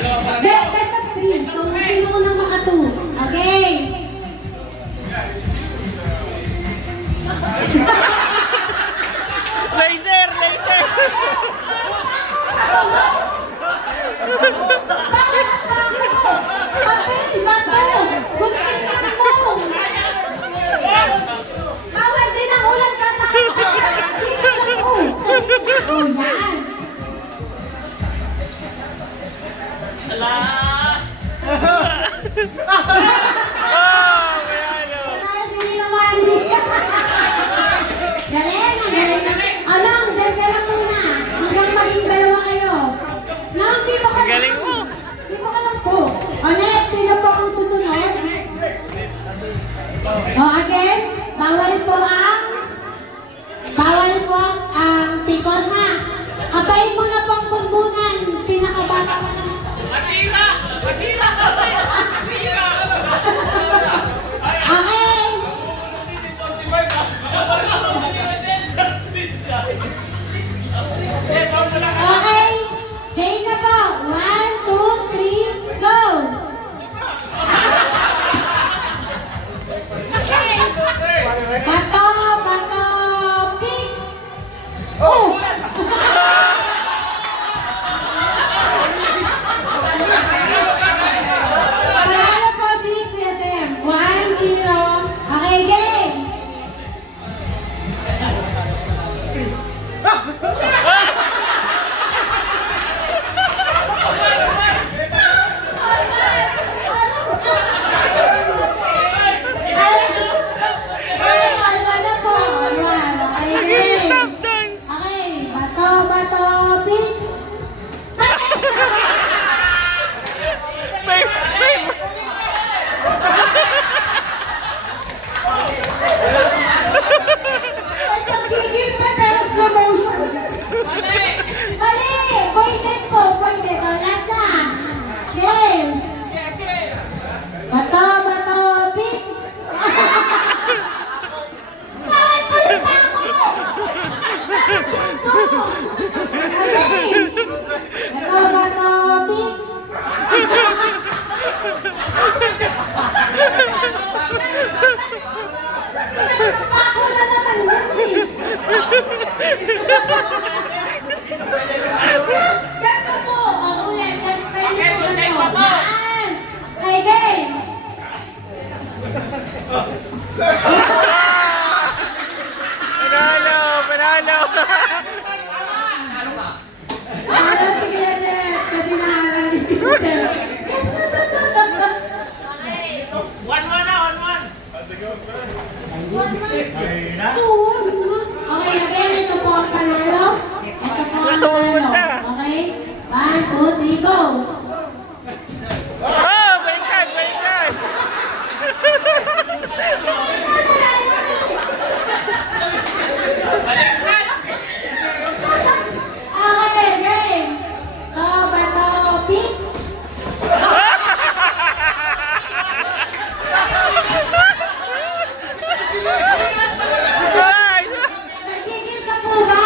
Best of 3. So, sino unang maka-2? Okay. Laser! Laser! Bakit ba ako? Papel, bato. Gunting lang mo. Bawal din ang ulan katakas. Dito lang ko. O, yan. Oh! Mayalo! Ay, hindi naman. Galing, galing. Anong, dito lang muna. Hanggang maging dalawa kayo. Nang, dito ka lang. Galing mo. Dito ka lang po. O, next, sino po ang susunod? O, again, bawal po ang pikon ha. Abayin mo na pong bunbunan. Pinakabata mo na. Masira! Masira! Masira! Okay. Okay. Game na po. 1, 2, 3, go! Bato, bato, pick! Oh! Panalo po si Kuya Sem. 1-0. Okay, game! Alwan na po. Alwan. Okay, game. Stop dance! Okay, bato, bato, pick! May... Ay, pagigil pa, pero slow motion. Mali! Pointed po, pointed. O, last na. Game. Bato, bato, pick! Bawal po yung bako! Bakit dito? Okay. Bato, bato, pick! Bako na naman yan eh. Ganto po. O, ulit. Tayo po ganto. Yan. Okay, game. Panalo! Panalo! Ano si Kuya Jeff? Kasi nakakarinig si Sir. 1-1 na, 1-1. Okay, again, ito po ang panalo. Ito po ang panalo. Okay? 1, 2, 3, go! Oh! Balikan! Balikan! Okay, game! To, bato, pick! Guys! Nagigil ka po ba?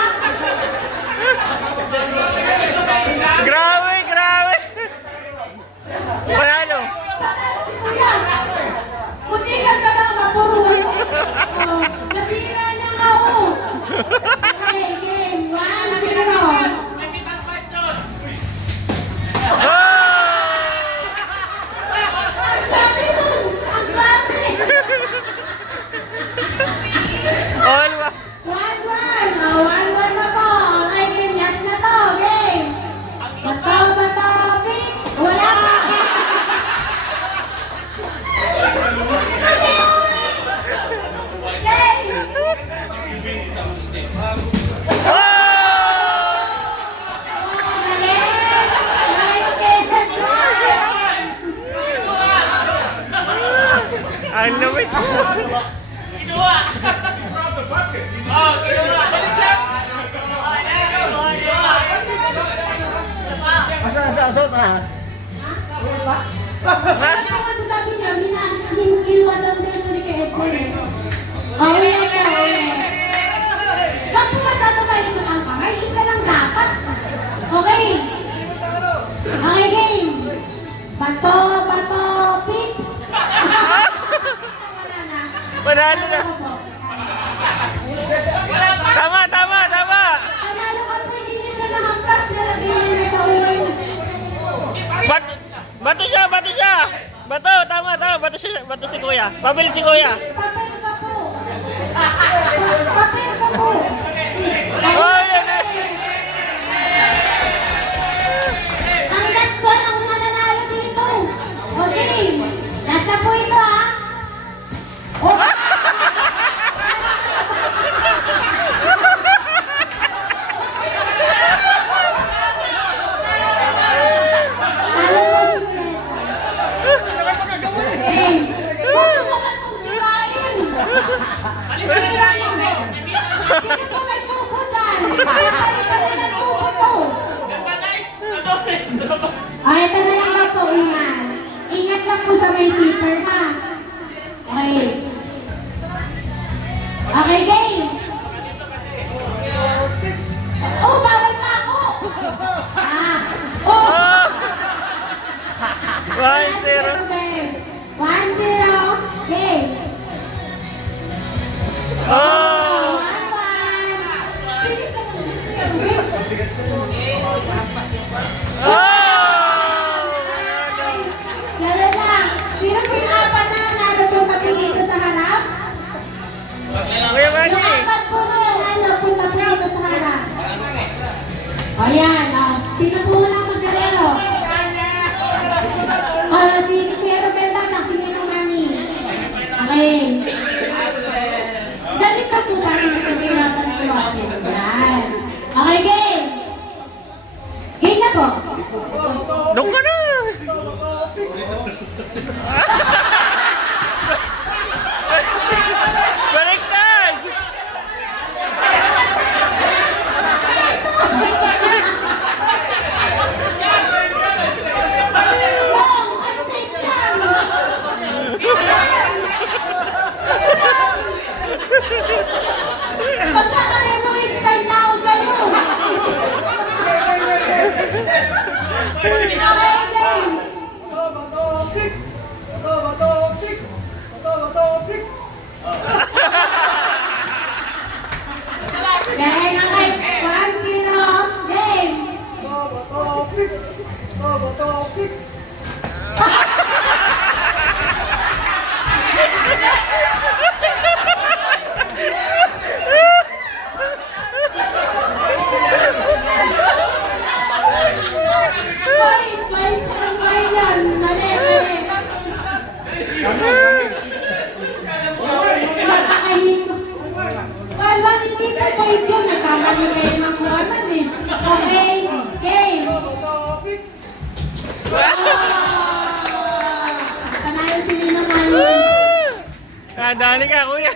Grabe! Grabe! Panalo! Panalo si Kuya! Muntikan ka lang, mapurul mo. Oh, nasira niya nga ako. Okay, game. 1-0. Oh! Ang sabi nun! Ang sabi! All wa... 1-1. Oh, 1-1 na po. Okay, game. Last na to. Game. Bato, bato, pick. Wala pa. Game. Oh! Ang lawit! Kinuha! Oh, kinuha! Ano ang masasabi niyo? Kinuha daw nila ni kay Edwin. Ulit na, ulit. Ba't po masyado malikot ang kamay? Isa lang dapat. Okay. Okay, game. Bato, bato, pick. Wala na. Panalo na. Ako po. Tama, tama, tama. Panalo ka po, hindi niya siya nahampas. Nalagyan niya sa ulo. Bato siya, bato siya. Bato, tama, tama. Bato si kuya. Papel si kuya. Papel ka po. Papel ka po. Oh, yan, yan. Hanggat po ang mananalo dito. Okay. Last na po ito, ha? Oh. Talo po si Kuleta. Eh, huwag yung naman pong sirain. Sira mo. Sino po may tubo dyan? Papalitan na ng tubo to. O, ito na lang daw po, Iman. Ingat lang po sa may zipper, ha? Okay. Okay, game. Oh, bawal pa ako. Ah. Oh. 1-0. 1-0. Game. Oh! 1-1. Bilis naman. Oh! Lalo lang. Sino po yung apat na nanalo po kami dito sa harap? Kuya Manny. Yung apat po na nanalo po kami dito sa harap. O yan, o. Sino po unang magkalero? O, si Kuya Roberta at si Ninong Manny. Okay. Ganito po para hindi kami hirapan po natin. Yan. Okay, game. Game na po. Doon ka na! Baliktad! Wow, ang safe lang. Pagkaka-leverage 5,000 mo. Okay, game. Game, okay. 1-0, game. Wait, ang wait yan. Mali, mali. Nakakahito. Wala, hindi po wait yun. Nagkamali kayo ng kuwanan eh. Okay, game. Panalo si Ninong Manny. Dali ka, kuya.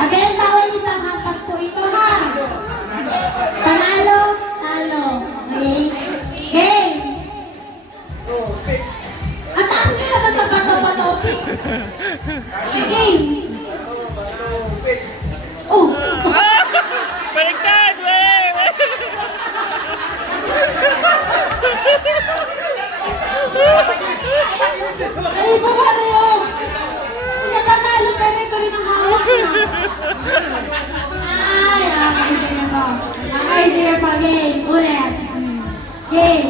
Again, bawal ibang hampas po ito, ha? Panalo, talo. Okay? Game! At ang nila ba magpapato-patopik? Okay, game! Oh! Baliktad! Wey! Ay, pa ba rin Hindi panalo, pero ito rin ang hawak niya. Ay, okay, sige po. Okay, sige po, game. Ulit. Game.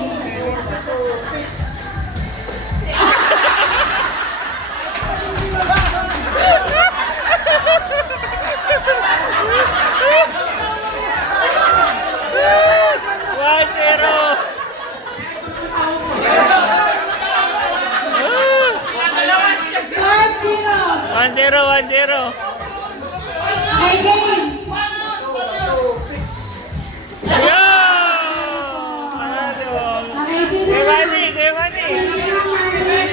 One zero. 1-0. Okay, game. Yo! Okay, sino Kuya na? Manny, Kuya Manny. Sino na, Manny?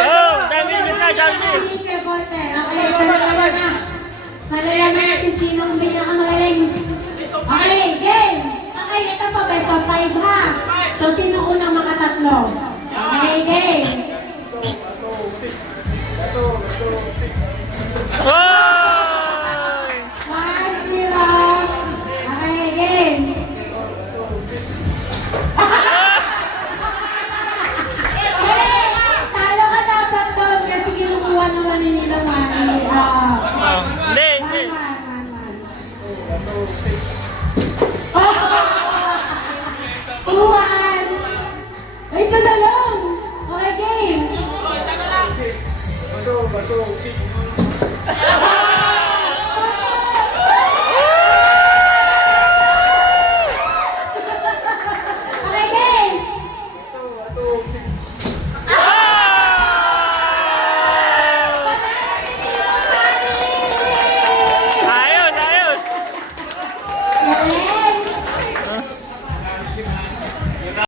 Oh, dami na, dami. Okay, talaga na. Malalaman natin sinong pinakamagaling. Okay, game. Okay, ito pa, best of 5 ha. So, sino unang makatatlo? Okay, game. Hoy! 1-0. Okay, game.